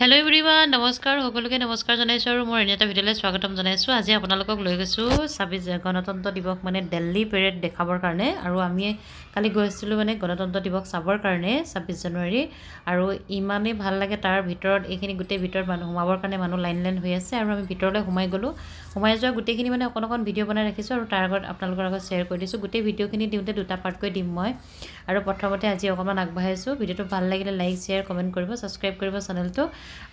Hello everyone नमस्कार সকলোকে নমস্কাৰ জনাইছো আৰু মোৰ এনে এটা ভিডিঅ'লৈ স্বাগতম জনাইছো। আজি আপোনালোকক লৈ গৈছো 26 গণতন্ত্ৰ দিৱস মানে দিল্লী পেৰেড দেখাবৰ কাৰণে আৰু আমি কালি গৈছিলো মানে গণতন্ত্ৰ দিৱস চাবৰ কাৰণে 26 জানুৱাৰী আৰু ইমানেই ভাল লাগে। তাৰ ভিতৰত এইখিনি গোটেই ভিতৰত মানুহ সোমাবৰ কাৰণে মানুহ লাইন হৈ আছে আৰু আমি ভিতৰলৈ সোমাই গলো। সোমাই যোৱা গোটেইখিনি মানে অকণ ভিডিঅ' বনাই ৰাখিছো আৰু তাৰ আগত আপোনালোকৰ আগত শ্বেয়াৰ কৰি দিছো। গোটেই ভিডিঅ'খিনি দিওঁতে দুটা পাৰ্টকৈ দিম মই আৰু প্ৰথমতে আজি অকণমান আগবাঢ়াইছো। ভিডিঅ'টো ভাল লাগিলে লাইক শ্বেয়াৰ কমেণ্ট কৰিব, ছাবস্ক্ৰাইব কৰিব চেনেলটো।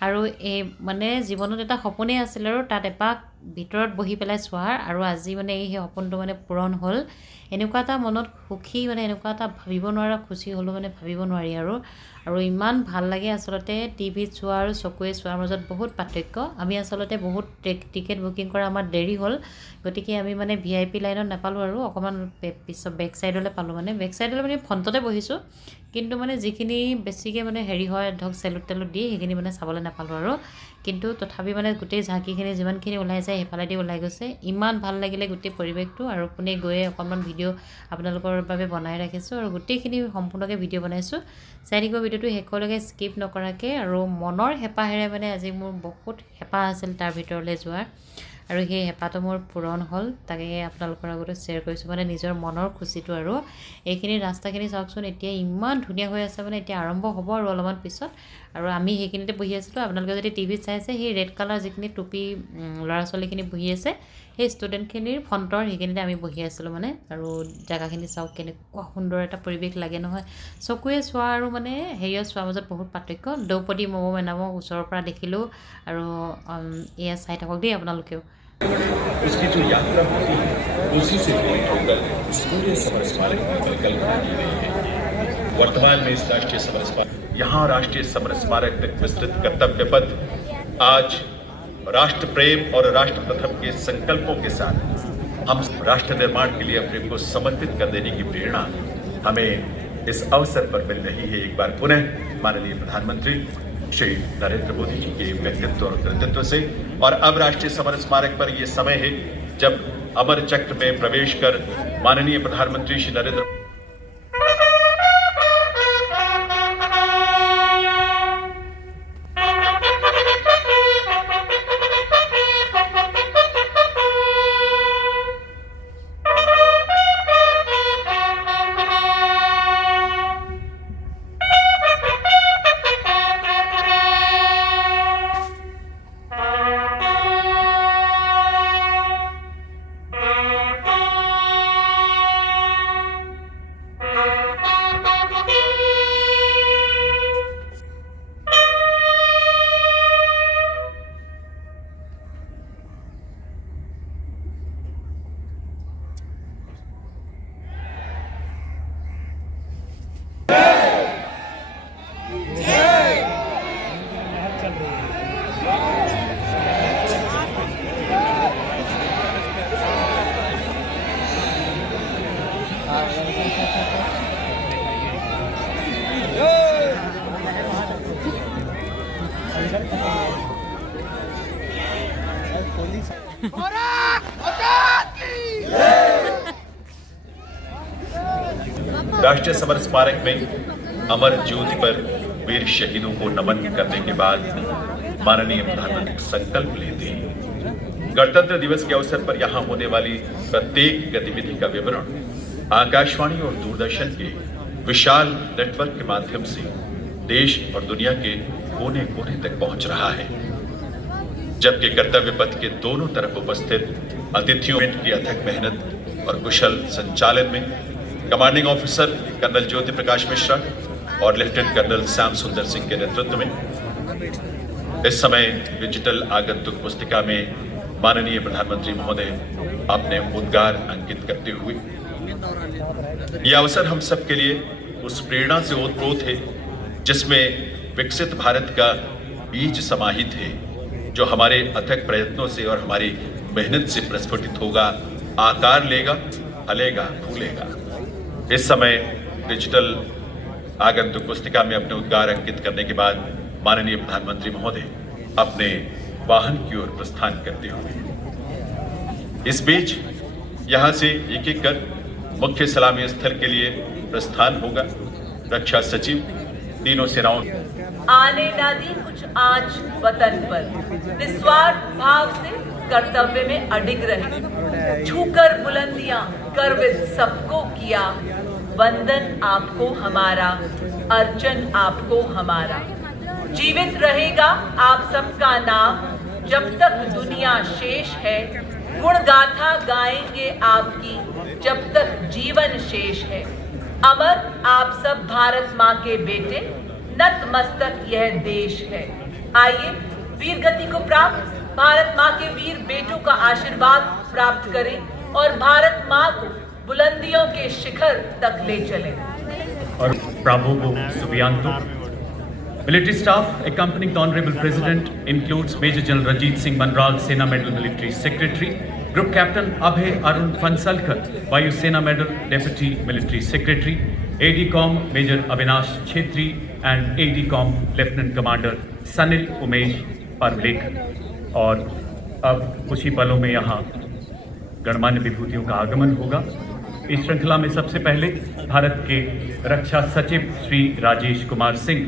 আৰু এই মানে জীৱনত এটা সপোনেই আছিল আৰু তাত এপাক ভিতৰত বহি পেলাই চোৱাৰ আৰু আজি মানে এই সপোনটো মানে পূৰণ হ'ল। এনেকুৱা এটা মনত সুখী মানে এনেকুৱা এটা ভাবিব নোৱাৰা খুচি হ'লো মানে ভাবিব নোৱাৰি আৰু ইমান ভাল লাগে। আচলতে টিভিত চোৱা আৰু চকুৱে চোৱাৰ মাজত বহুত পাৰ্থক্য। আমি আচলতে বহুত টিকেট বুকিং কৰা আমাৰ দেৰি হ'ল, গতিকে আমি মানে VIP লাইনত নাপালোঁ আৰু অকণমান পিছত বেক চাইডলৈ পালোঁ। মানে বেক চাইডলৈ মানে ফ্ৰণ্টতে বহিছোঁ, কিন্তু মানে যিখিনি বেছিকৈ মানে হেৰি হয় ধৰক চেলুট তেলুট দিয়ে সেইখিনি মানে চাবলৈ নাপালোঁ আৰু। কিন্তু তথাপি মানে গোটেই ঝাঁকিখিনি যিমানখিনি ওলাই যায় সেইফালেদি ওলাই গৈছে। ইমান ভাল লাগিলে গোটেই পৰিৱেশটো আৰু কোনে গৈয়ে অকণমান ভিডিঅ' আপোনালোকৰ বাবে বনাই ৰাখিছোঁ আৰু গোটেইখিনি সম্পূৰ্ণকৈ ভিডিঅ' বনাইছোঁ। চাই থাকিব ভিডিঅ'টো শেষলৈকে স্কিপ নকৰাকৈ। আৰু মনৰ হেঁপাহেৰে মানে আজি মোৰ বহুত হেঁপাহ আছিল তাৰ ভিতৰলৈ যোৱাৰ আৰু সেই হেঁপাহটো মোৰ পূৰণ হ'ল। তাকে আপোনালোকৰ আগতে শ্বেয়াৰ কৰিছোঁ, মানে নিজৰ মনৰ খুচিটো। আৰু এইখিনি ৰাস্তাখিনি চাওকচোন, এতিয়া ইমান ধুনীয়া হৈ আছে, মানে এতিয়া আৰম্ভ হ'ব আৰু অলপমান পিছত। আৰু আমি সেইখিনিতে বহি আছিলোঁ। আপোনালোকে যদি টিভিত চাইছে সেই ৰেড কালাৰ যিখিনি টুপি ল'ৰা ছোৱালীখিনি বহি আছে সেই ষ্টুডেণ্টখিনিৰ ফ্ৰণ্টৰ সেইখিনিতে আমি বহি আছিলোঁ মানে। আৰু জেগাখিনি চাওক কেনেকুৱা সুন্দৰ এটা পৰিৱেশ লাগে নহয়। চকুৱে চোৱা আৰু মানে হেৰিয়ত চোৱাৰ মাজত বহুত পাৰ্থক্য। দ্ৰৌপদী মুৰ্মু মেডামক ওচৰৰ পৰা দেখিলোঁ আৰু এয়া চাই থাকক দেই আপোনালোকেও। उसकी जो यात्रा होती है उसी से प्रेरित होकर इस पूरे समर स्मारक की परिकल्पना की गई है। वर्तमान में इस राष्ट्रीय समर स्मारक यहाँ राष्ट्रीय समर स्मारक तक विस्तृत कर्तव्य पथ आज राष्ट्र प्रेम और राष्ट्र प्रथम के संकल्पों के साथ हम राष्ट्र निर्माण के लिए अपने को समर्पित कर देने की प्रेरणा हमें इस अवसर पर मिल रही है। एक बार पुनः माननीय प्रधानमंत्री श्री नरेंद्र मोदी जी के व्यक्तित्व और कृतित्व से। और अब राष्ट्रीय समर स्मारक पर यह समय है जब अमर चक्र में प्रवेश कर माननीय प्रधानमंत्री श्री नरेंद्र राष्ट्रीय समर स्मारक में अमर ज्योति पर वीर शहीदों को नमन करने के बाद माननीय प्रधानमंत्री संकल्प लेते हैं। गणतंत्र दिवस के अवसर पर यहाँ होने वाली प्रत्येक गतिविधि का विवरण आकाशवाणी और दूरदर्शन के विशाल नेटवर्क के माध्यम से देश और दुनिया के कोने कोने तक पहुंच रहा है। जबकि कर्तव्य पथ के दोनों तरफ उपस्थित अतिथियों की अथक मेहनत और कुशल संचालन में commanding officer colonel Jyoti Prakash Mishra और लेफ्टिनेंट कर्नल श्याम सुंदर सिंह के नेतृत्व में इस समय डिजिटल आगंतुक पुस्तिका में माननीय प्रधानमंत्री महोदय अपने उद्गार अंकित करते हुए यह अवसर हम सब के लिए उस प्रेरणा से ओतप्रोत है जिसमें विकसित भारत का बीज समाहित है, जो हमारे अथक प्रयत्नों से और हमारी मेहनत से प्रस्फुटित होगा, आकार लेगा, फलेगा, फूलेगा। इस समय डिजिटल आगंतुक पुस्तिका में अपने उद्गार अंकित करने के बाद माननीय प्रधानमंत्री महोदय अपने वाहन की ओर प्रस्थान करते हुए इस बीच यहां से एक एक कर मुख्य सलामी स्थल के लिए प्रस्थान होगा। रक्षा सचिव तीनों सेनाओं आने दादी कुछ आंच वतन पर, निस्वार्थ भाव से कर्तव्य में अडिग रहे। छूकर बुलंदियां गर्वित सबको किया, वंदन आपको हमारा, अर्चन आपको हमारा। जीवित रहेगा आप सबका नाम, जब तक दुनिया शेष है। गुण गाथा गाएंगे आपकी, जब तक जीवन शेष है। अमर आप सब भारत माँ के बेटे, नतमस्तक यह देश है। आइए वीर गति को प्राप्त भारत माँ के वीर बेटों का आशीर्वाद प्राप्त करें और भारत माँ को बुलंदियों के शिखर तक ले चलें। और Bravo Subianto. Military staff accompanying the Honorable President includes Major General Ranjit Singh Manral, Sena Medal Military Secretary, Group Captain Abhay Arun Fansalkar, Vayu Sena Medal Deputy Military Secretary, ADCOM Major Avinash Chhetri and ADCOM Lieutenant Commander Sanil Umesh Parlekar। और अब कुछ ही पलों में यहाँ गणमान्य विभूतियों का आगमन होगा। इस श्रृंखला में सबसे पहले भारत के रक्षा सचिव श्री राजेश कुमार सिंह,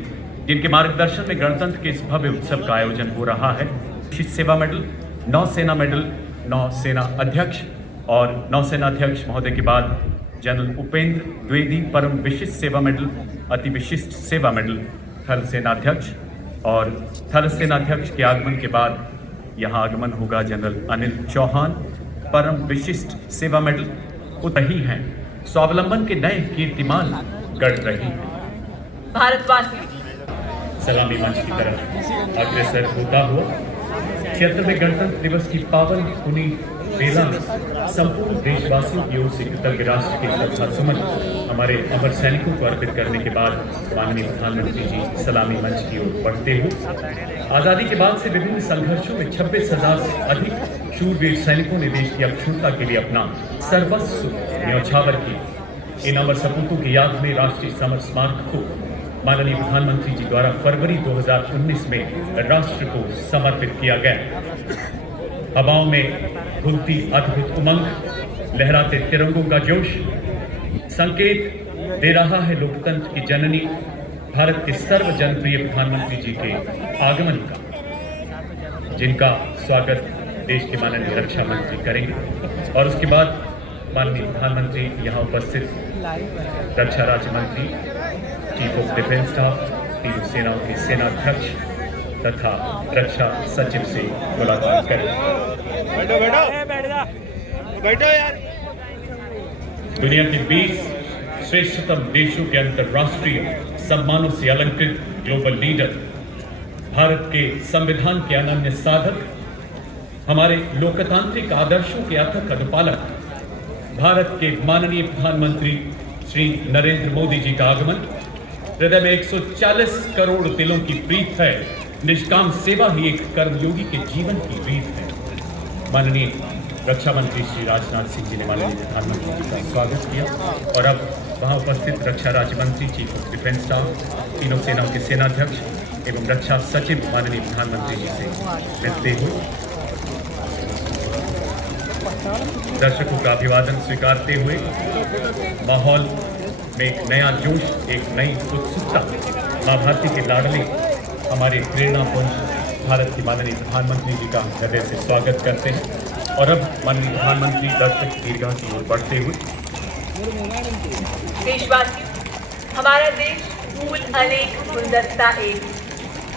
जिनके मार्गदर्शन में गणतंत्र के इस भव्य उत्सव का आयोजन हो रहा है, विशिष्ट सेवा मेडल, नौसेना मेडल, नौसेना अध्यक्ष और नौसेना अध्यक्ष महोदय के बाद जनरल उपेंद्र द्विवेदी परम विशिष्ट सेवा मेडल, अति विशिष्ट सेवा मेडल, थल सेनाध्यक्ष और थल सेनाध्यक्ष के आगमन के बाद यहाँ आगमन होगा जनरल अनिल चौहान, परम विशिष्ट सेवा मेडल। रही हैं स्वावलंबन के नए कीर्तिमान गढ़ रही हैं। भारतवासी सलामी मंच की तरफ अग्रसर होता हुआ 76वें गणतंत्र दिवस की पावन पुनी बेला में संपूर्ण देशवासियों की ओर से कृतज्ञ राष्ट्र के श्रद्धा सुमन हमारे अमर सैनिकों को अर्पित करने के बाद माननीय प्रधानमंत्री जी सलामी मंच की ओर बढ़ते हुए आजादी के बाद से विभिन्न संघर्षों में 26,000 से अधिक शूरवीर सैनिकों ने देश की अक्षुण्णता के लिए अपना सर्वस्व न्यौछावर किया। इन अमर सपूतों की याद में राष्ट्रीय समर स्मारक को माननीय प्रधानमंत्री जी द्वारा फरवरी 2019 में राष्ट्र को समर्पित किया गया। हवाओं में घुलती अद्भुत उमंग, लहराते तिरंगों का जोश संकेत दे रहा है लोकतंत्र की जननी भारत के सर्व जनप्रिय प्रधानमंत्री जी के आगमन का, जिनका स्वागत देश के माननीय रक्षा मंत्री करेंगे। और उसके बाद माननीय प्रधानमंत्री यहाँ उपस्थित रक्षा राज्य मंत्री, चीफ ऑफ डिफेंस स्टाफ, तीनों सेनाओं के सेनाध्यक्ष तथा रक्षा सचिव से मुलाकात करें। बैठो यार। दुनिया के 20 श्रेष्ठतम देशों के अंतर्राष्ट्रीय सम्मानों से अलंकृत ग्लोबल लीडर, भारत के संविधान के अनन्य साधक, हमारे लोकतांत्रिक आदर्शों के अथक अनुपालक, भारत के माननीय प्रधानमंत्री श्री नरेंद्र मोदी जी का आगमन हृदय में 140 करोड़ दिलों की प्रीत है। निष्काम सेवा ही एक कर्मयोगी के जीवन की रीत है। माननीय रक्षा मंत्री श्री राजनाथ सिंह जी ने माननीय प्रधानमंत्री जी का स्वागत किया और अब वहां उपस्थित रक्षा राज्य मंत्री, चीफ ऑफ डिफेंस स्टाफ, तीनों सेनाओं के सेनाध्यक्ष एवं रक्षा सचिव माननीय प्रधानमंत्री जी से मिलते हुए दर्शकों का अभिवादन स्वीकारते हुए माहौल में एक नया जोश, एक नई उत्सुकता, मां भारती के लाडले हमारे प्रेरणापुंज भारत के माननीय प्रधानमंत्री जी का हृदय से स्वागत करते हैं। और अब माननीय प्रधानमंत्री दर्शक दीर्घा की ओर बढ़ते हुए देशवासी, हमारा देश फूल अनेक, गुलदस्ता एक,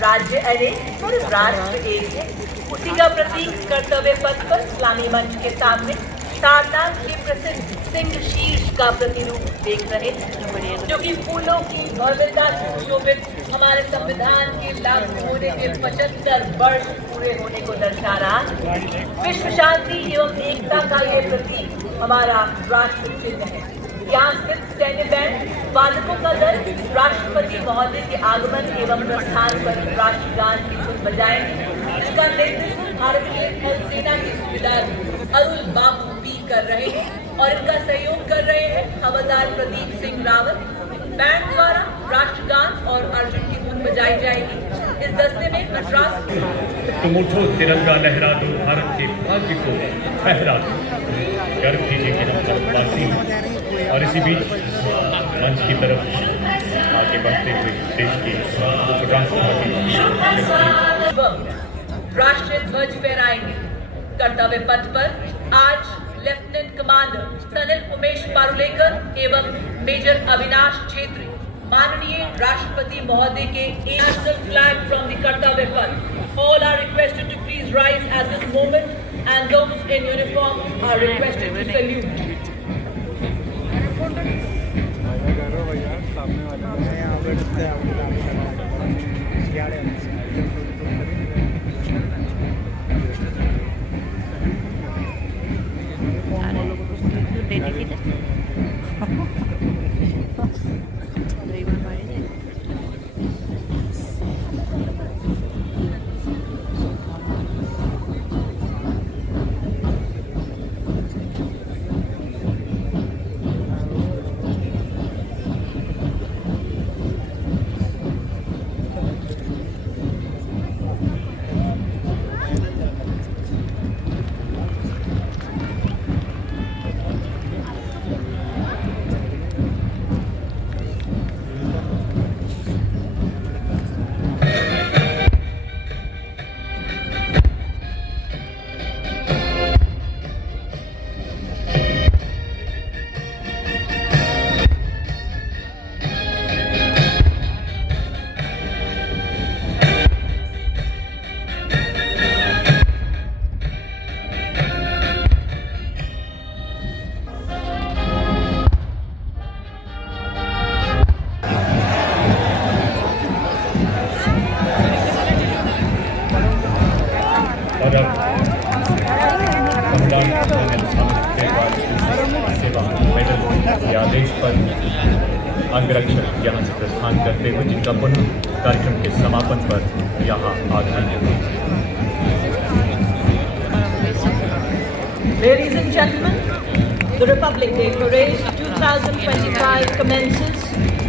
राज्य अनेक और राष्ट्र एक है। उसी का प्रतीक कर्तव्य पथ पर इस्लामी मंच के सामने सारनाथ के प्रसिद्ध सिंह शीर्ष का प्रतिरूप देख रहे हैं, जो कि फूलों की भव्यता से सुशोभित हमारे संविधान के लागू होने के 75 वर्ष पूरे होने को दर्शा रहा है। विश्व शांति एवं एकता का ये प्रतीक हमारा राष्ट्र चिन्ह है। यहाँ स्थित सैन्य बैंड वादकों का दल राष्ट्रपति महोदय के आगमन एवं प्रस्थान पर राष्ट्रगान की धुन बजाएंगे, जिसका नेतृत्व भारतीय थल सेना के सूबेदार अरुल बापू पी कर रहे हैं और इनका सहयोग कर रहे हैं हवलदार प्रदीप सिंह रावत। बैंड द्वारा राष्ट्रगान और अर्जुन की धुन बजाई जाएगी। इस दस्ते में मद्रास तुम उठो तिरंगा लहरा दो, भारत के भाग्य को फहरा दो, गर्व कीजिए कि हम भारतवासी हैं। और इसी बीच मंच की तरफ आगे बढ़ते हुए देश की उपराष्ट्रपति राष्ट्रीय ध्वज फहराएंगे। कर्तव्य पथ पर आज लेफ्टिनेंट कमांडर सनिल उमेश पारुलेकर एवं मेजर अविनाश छेत्री माननीय राष्ट्रपति महोदय के नेशनल फ्लैग फ्रॉम द कर्तव्य पथ। All are requested to please rise at this moment and those in uniform are requested to salute. आदेश पर अंगरक्षक यहाँ से प्रस्थान करते हुए जिनका पुनः कार्यक्रम के समापन पर यहाँ आ जाएंगे। Ladies and gentlemen, the Republic Day Parade 2025 commences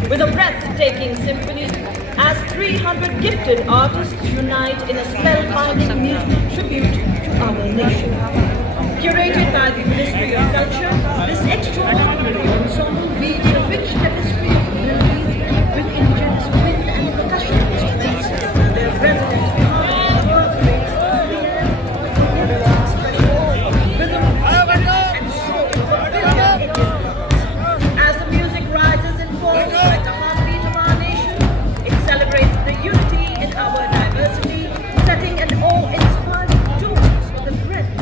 with a breathtaking symphony as 300 gifted artists unite in a spellbinding musical tribute to our nation. Curated by the Ministry of Culture, this extraordinary ensemble weaves a rich tapestry of melodies with indigenous wind and percussion instruments and their resonant birthplace of the air with expression of rhythm and soul of billion Indians. As the music rises and falls like the heartbeat of our nation, it celebrates the unity in our diversity, setting an awe-inspiring tone for the breadth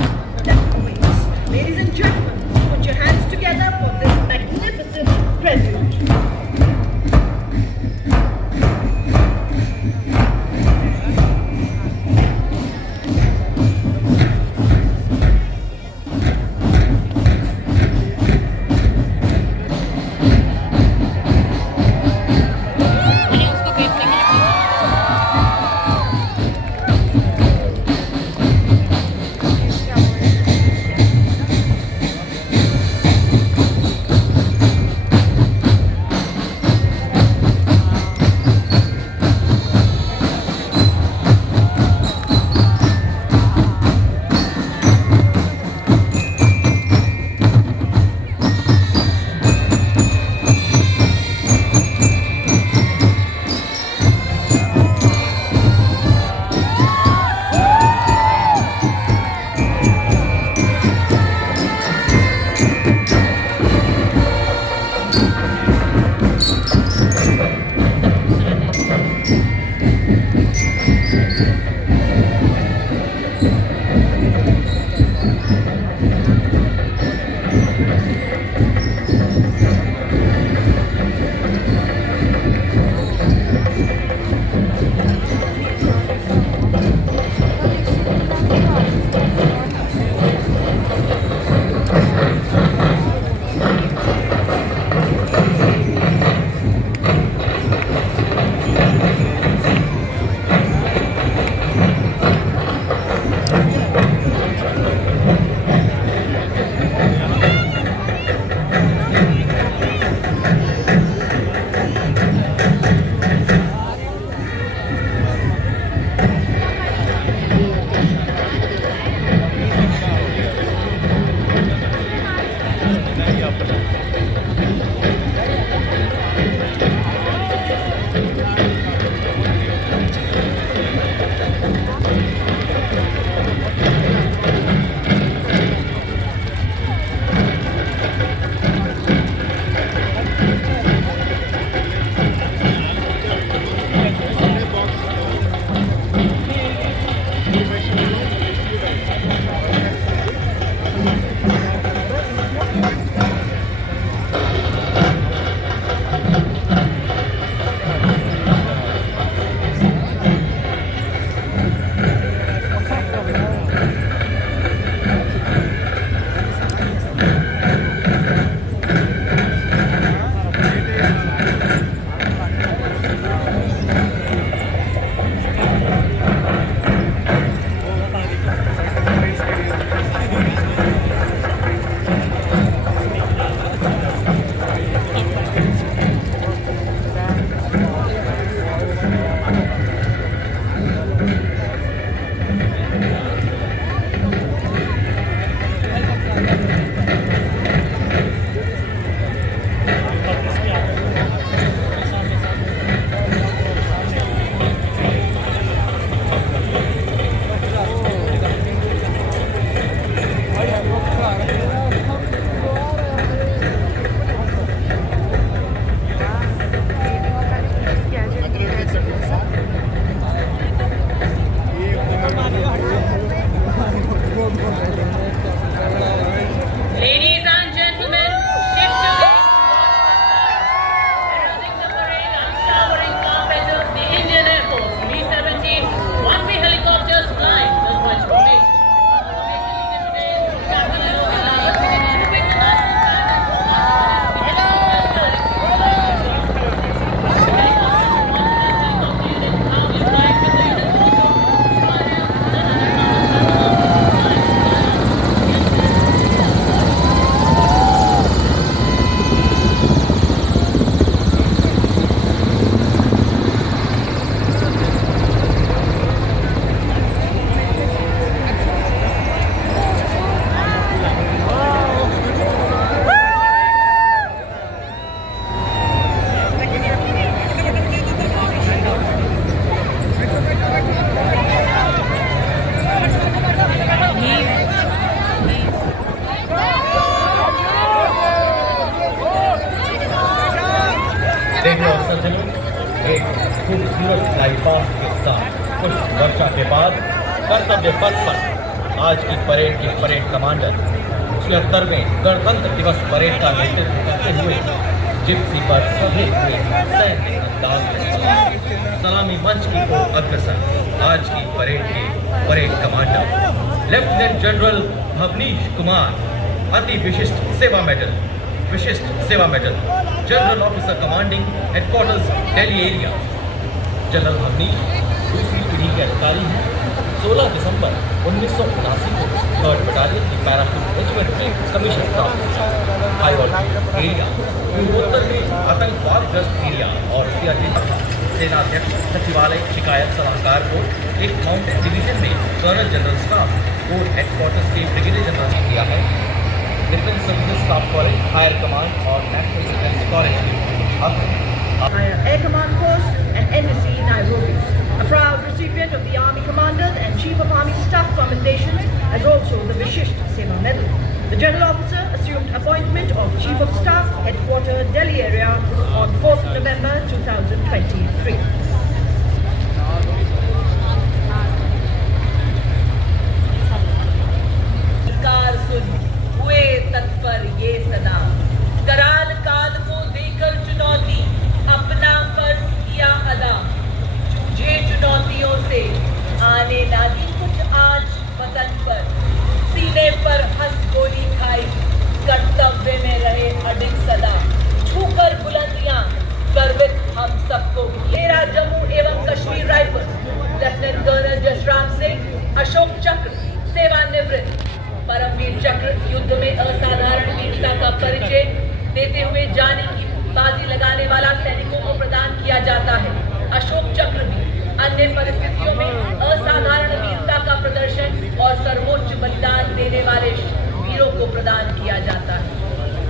that awaits. Ladies and gentlemen, put your hands together for this magnificent prelude. के बाद कर्तव्य पथ पर आज की parade के parade commander 76वें गणतंत्र दिवस परेड का नेतृत्व करते हुए जिप्सी पर सभी हुए सैन्य अंदाज में सलामी मंच की ओर अग्रसर आज की परेड के parade commander lieutenant general Bhavnish Kumar अति विशिष्ट सेवा medal general officer commanding headquarters Delhi area. General Bhavnish दूसरी पीढ़ी के अधिकारी हैं। 16 दिसंबर 1979 को 3rd बटालियन की पैराशूट रेजिमेंट में कमीशन प्राप्त हाई ऑर्डर एरिया पूर्वोत्तर में आतंकवादग्रस्त एरिया और सेनाध्यक्ष सचिवालय शिकायत सलाहकार को एक माउंटेन डिवीजन में colonel general staff corps headquarters के ब्रिगेडियर जनरल ने किया है। Defence services staff college higher command और national defence college Air Command Post and NSC Nairobi. A proud recipient of the Army Commanders and Chief of Army Staff commendations as also the Vishisht Seva Medal. The General Officer assumed appointment of Chief of Staff, Headquarters, Delhi area on 4th November 2023. Car सुन हुए तत्पर ये सदा, कराल काल को देकर चुनौती अपना फर्ज किया अदा, जूझे चुनौतियों से आने लगी कुछ आज वतन पर, सीने पर हंस गोली खाई कर्तव्य में रहे अडिग सदा, छूकर बुलंदियां गर्वित हम सबको। मेरा जम्मू एवं Kashmir rifle lieutenant colonel Jasram Singh Ashok Chakra सेवानिवृत्त परमवीर चक्र युद्ध में असाधारण वीरता का परिचय देते हुए जाने की बाजी लगाने वाला सैनिकों को प्रदान किया जाता है। अशोक चक्र भी अन्य परिस्थितियों में असाधारण वीरता का प्रदर्शन और सर्वोच्च बलिदान देने वाले वीरों को प्रदान किया जाता है।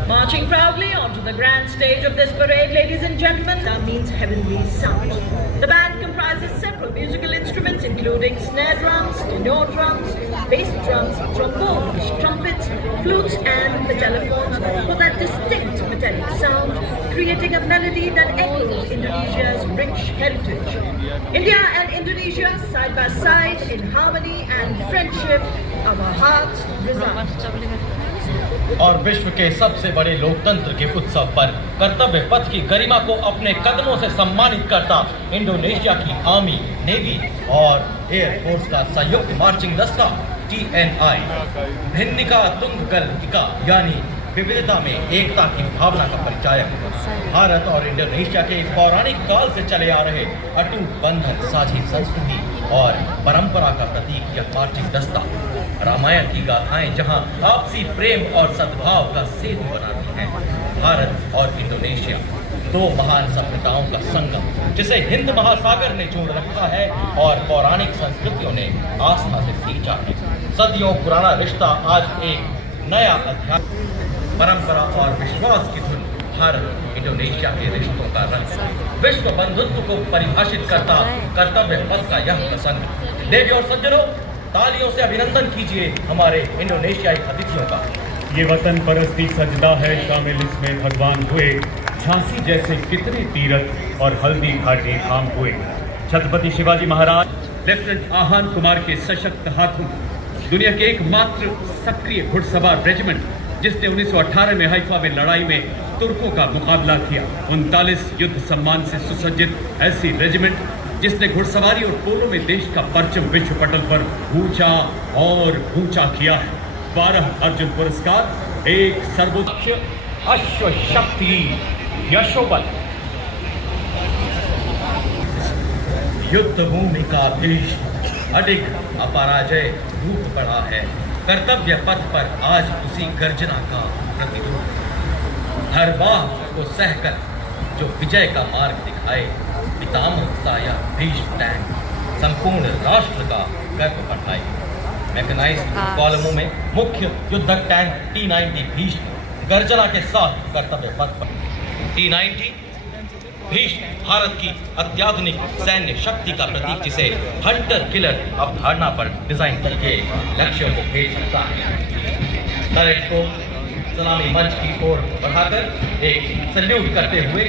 Marching proudly onto the grand stage of this parade, ladies and gentlemen, that means heavenly sound. The band comprises several musical instruments including snare drums, tenor drums, bass drums, trombones, trumpets, flutes and the telephones for that distinct metallic sound, creating a melody that echoes Indonesia's rich heritage. India and Indonesia side by side in harmony and friendship, our hearts reside. और विश्व के सबसे बड़े लोकतंत्र के उत्सव पर कर्तव्य पथ की गरिमा को अपने कदमों से सम्मानित करता इंडोनेशिया की आर्मी, नेवी और एयरफोर्स का संयुक्त मार्चिंग दस्ता TNI भिन्निका तुंगकल इका यानी विविधता में एकता की भावना का परिचायक। भारत और इंडोनेशिया के पौराणिक काल से चले आ रहे अटूट बंधन, साझी संस्कृति और परंपरा का प्रतीक यह मार्चिंग दस्ता रामायण की गाथाएं जहां आपसी प्रेम और सद्भाव का सेतु बनाती हैं। भारत और इंडोनेशिया दो महान सभ्यताओं का संगम जिसे हिंद महासागर ने जोड़ रखा है और पौराणिक संस्कृतियों ने आस्था से सींचा है। सदियों पुराना रिश्ता आज एक नया अध्याय परंपरा और विश्वास की धुन भारत इंडोनेशिया के रिश्तों का रंग विश्व बंधुत्व को परिभाषित करता कर्तव्य पथ का यह प्रसंग। देवी और सज्जनों, तालियों से अभिनंदन कीजिए हमारे इंडोनेशियाई अतिथियों का। ये वतन परस्ती सजदा है, शामिल इसमें भगवान हुए, झांसी जैसे कितने तीरथ और हल्दी घाटी धाम हुए। छत्रपति शिवाजी महाराज लेफ्टिनेंट आहान कुमार के सशक्त हाथों दुनिया के एकमात्र सक्रिय घुड़सवार रेजिमेंट जिसने 1918 में हाइफा में लड़ाई में तुर्कों का मुकाबला किया, 39 युद्ध सम्मान से सुसज्जित ऐसी रेजिमेंट जिसने घुड़सवारी और पोलो में देश का परचम विश्व पटल पर ऊंचा और ऊंचा किया है। 12 अर्जुन पुरस्कार, 1 सर्वोच्च अश्व शक्ति यशोबल। युद्ध भूमि का भीष्म अडिग अपराजय रूप पड़ा है। कर्तव्य पथ पर आज उसी गर्जना का प्रतिरूप। हर बाह को सहकर जो विजय का मार्ग दिखाए, पितामह सा यह भीष्म टैंक संपूर्ण राष्ट्र का गर्व बढ़ाए। मैकेनाइज्ड कॉलमों में मुख्य युद्धक टैंक T90 भीष्म गर्जना के साथ कर्तव्य पथ पर। T90 भीष्म भारत की अत्याधुनिक सैन्य शक्ति का प्रतीक जिसे हंटर किलर अवधारणा पर डिजाइन करके लक्ष्यों को भेज सकता है। टरेट को सलामी मंच की ओर बढ़ाकर एक सल्यूट करते हुए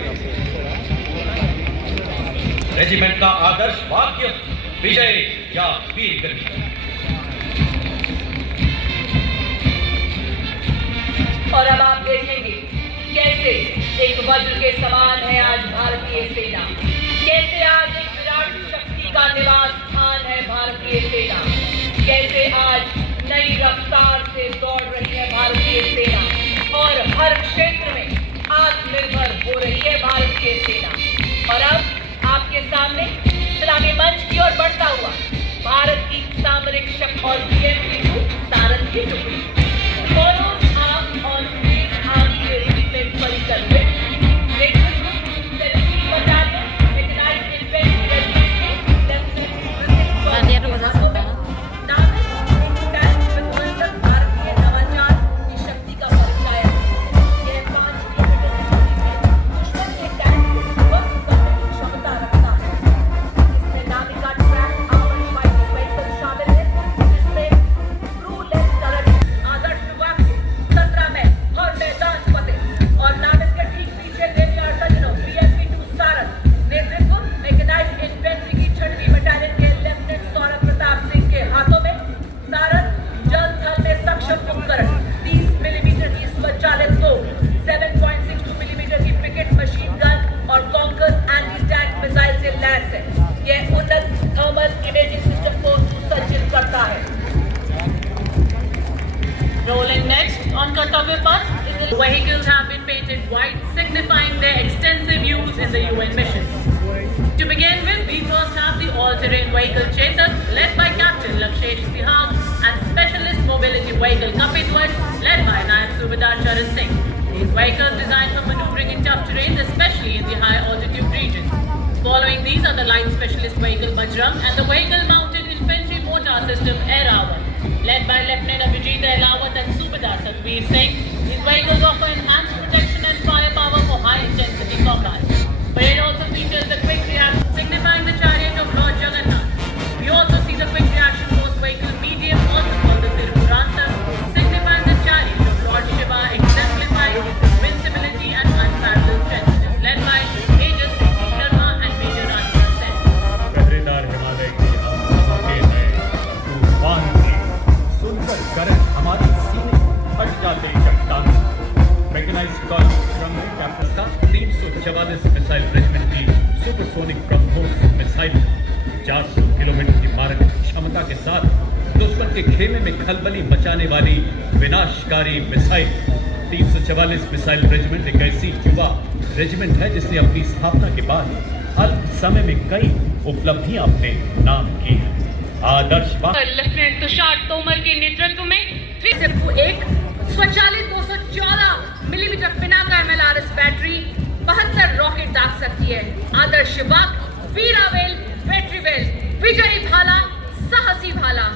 रेजिमेंट का आदर्श वाक्य विजय या वीर गति। और अब आप देखेंगे कैसे एक वज्र के समान है आज भारतीय सेना, कैसे आज एक विराट शक्ति का निवास स्थान है भारतीय सेना, कैसे आज नई रफ्तार से दौड़ रही है भारतीय सेना और हर क्षेत्र में आत्मनिर्भर हो रही है भारतीय सेना। और अब आपके सामने सलामी मंच की ओर बढ़ता हुआ भारत की सामरिक शक्ति और BMP-2 सारंग की टुकड़ी follows up on today's army recruitment परिकल्पित Rolling next on Kartavya Path, the vehicles have been painted white, signifying their extensive use in the UN mission. To begin with, we first have the all-terrain vehicle Chetak, led by Captain Lakshesh Sihag, and Specialist Mobility Vehicle Kapitwaj, led by Nayak Subedar Charan Singh. These vehicles designed for maneuvering in tough terrain, especially in the high-altitude regions. Following these are the Light Specialist Vehicle Bajrang and the Vehicle-Mounted Infantry Mortar System Airavat, led by Lieutenant Abhijit Ahlawat and Subedar Satveer Singh. These vehicles offer enhanced protection and firepower for high-intensity combat. Parade also features the Quick Reaction, signifying the chariot of Lord Jagannath. We also see the Quick Reaction Force Vehicle Medium, also called the Tirupuranta, signifying the chariot of Lord Shiva, exemplifying its invincibility and unparalleled strength. It is led by Major Sri Sharma and Major Rajendra Sen. पहरेदार हिमालय की हम होते हैं तूफान की सुनकर गरज हमारे सीने फट जाते चट्टान। मैकेनाइज्ड कॉलेज ड्रम कैंपस का 344 मिसाइल रेजिमेंट की सुपरसोनिक ब्रह्मोस मिसाइल 400 किलोमीटर की मारक क्षमता के साथ दुश्मन के खेमे में खलबली मचाने वाली विनाशकारी मिसाइल। 344 मिसाइल रेजिमेंट एक ऐसी युवा रेजिमेंट है जिसने अपनी स्थापना के बाद अल्प समय में कई उपलब्धियां अपने नाम की हैं। आदर्श लेफ्टिनेंट तुषार तोमर के नेतृत्व में 301 स्वचालित 214 millimetre Pinaka MLRS battery 72 rocket दाग सकती है। आदर्श वाक, वीरावेल, वेट्रीवेल, विजयी भाला, साहसी भाला।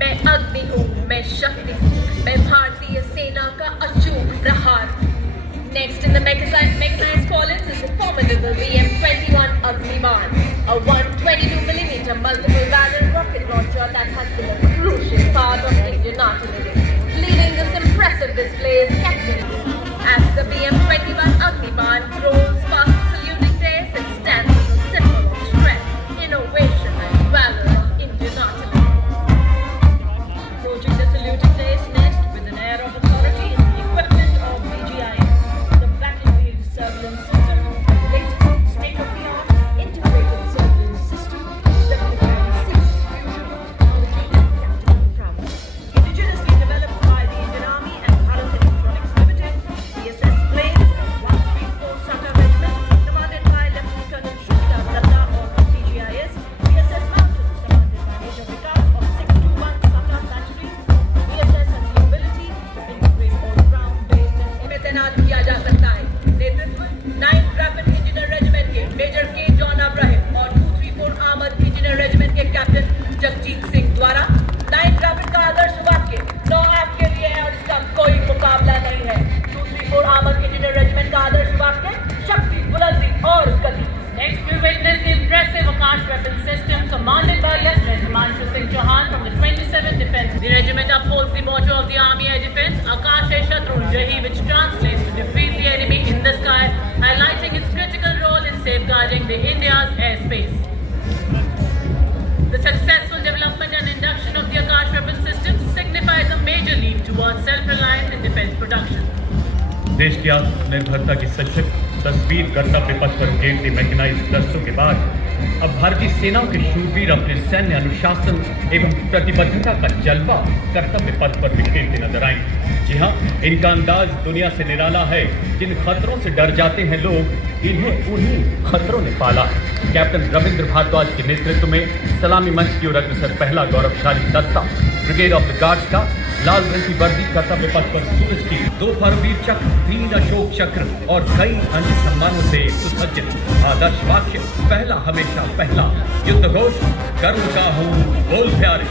मैं अग्नि हूँ, मैं शक्ति हूँ, मैं भारतीय सेना का अचूक प्रहार। Next in the mechanized columns is the formidable BM-21 Agniban, a 122mm multiple barrel rocket launcher that has been a crucial part of Indian artillery. Leading this impressive display is Captain Lee, as the BM-21 Agniban rolls past the saluting days and stands as a symbol of strength, innovation and valor of Indian artillery. Approaching the saluting days next with an air of authority is the equipment of BGIS. Surveillance system, latest state-of-the-art integrated surveillance system, exemplifying six fusion technology and tactical prowess. Indigenously developed by the Indian Army and Bharat Electronics Limited, VSS planes, 134 Sata Regiment, commanded by Lieutenant Colonel Shukla Datta of DGIS, VSS Mountains, commanded by Major Vikas of 621 Sata Battery. VSS has the ability to integrate all-round based and तैनात किया जा सकता है। नेतृत्व 9th Rapid Engineer Regiment के major के John Abraham और 234 Armored Engineer Regiment के कैप्टन जगजीत सिंह द्वारा 9th Rapid का आदर्श वाक्य 9 आपके लिए है और इसका कोई मुकाबला नहीं है। 234 Armored Engineer Regiment का आदर्श वाक्य शक्ति, बुलंदी और गति। Next we witness the impressive Akash weapon system commanded by Lieutenant Himanshu Singh Chauhan from the 27th Defence. The regiment upholds the motto of the Army Air Defence, Akash Hai Shatru Jahi, which translates to defeat the enemy in the sky, highlighting its critical role in safeguarding the India's airspace. The success देश की आत्मनिर्भरता की सशक्त तस्वीर कर्तव्य पथ पर उकेरते mechanised दस्तों के बाद अब भारतीय सेनाओं के शूरवीर अपने सैन्य अनुशासन एवं प्रतिबद्धता का जलवा कर्तव्य पथ पर बिखेरते नजर आए। जी हाँ, इनका अंदाज दुनिया से निराला है। जिन खतरों से डर जाते हैं लोग, इन्हें उन्हीं खतरों ने पाला है। कैप्टन रविंद्र भारद्वाज के नेतृत्व में सलामी मंच की ओर अग्रसर पहला गौरवशाली दस्ता ब्रिगेड ऑफ द गार्ड्स का लाल रंग की वर्दी कर्तव्य पथ पर सूरज की 2 परमवीर चक्र, 3 अशोक चक्र और कई अन्य सम्मानों से सुसज्जित। आदर्श वाक्य पहला हमेशा पहला, युद्ध घोष कर्म का हूँ बोल प्यारे।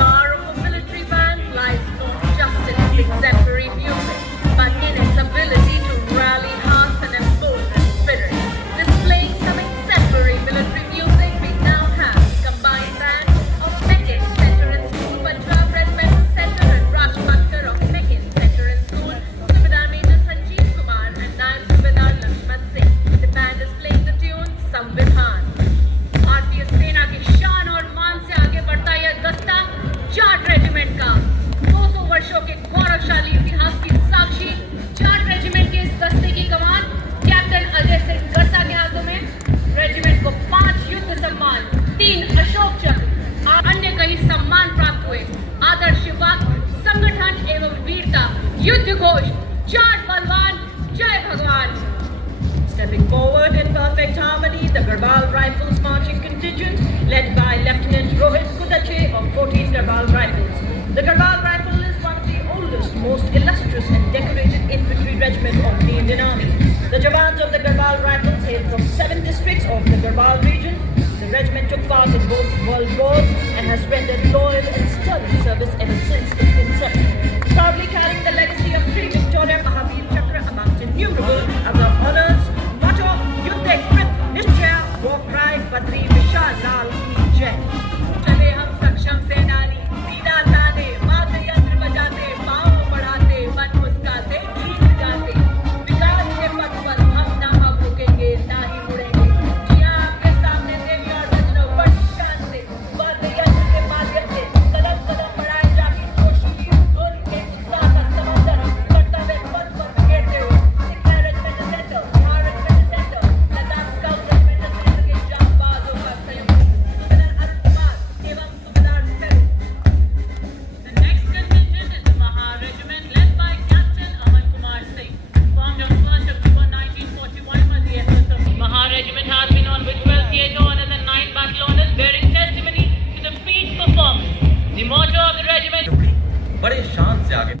Power of a military band lies not just in its exemplary music, but in its ability to rally hearts and embolden spirit. Displaying some exemplary military music, we now have the combined band of Meccan Center and School, Punjab Regimental Center and Rajpatkar of Meccan Center and School, Subedar Major Sanjeev Kumar and Naib Subedar Lakshman Singh. The band is playing the tune Samvidhan. भारतीय सेना की शान और मान से आगे बढ़ता यह दस्ता जाट रेजिमेंट का 200 वर्षों के गौरवशाली इतिहास की साक्षी जाट रेजिमेंट के इस दस्ते की कमान कैप्टन अजय सिंह गरसा के हाथों में। रेजिमेंट को 5 युद्ध सम्मान, 3 अशोक चक्र और अन्य कई सम्मान प्राप्त हुए। आदर्श वाक्य संगठन एवं वीरता, युद्ध घोष जाट बलवान जय भगवान। Stepping forward in perfect harmony, the Garbhal Rifles marching contingent, led by Lieutenant Rohit Kudache of 14th Garbhal Rifles. The Garbhal Rifle is one of the oldest, most illustrious and decorated infantry regiment of the Indian Army. The Jawans of the Garbhal Rifles hail from 7 districts of the Garbhal region. The regiment took part in both world wars and has rendered loyal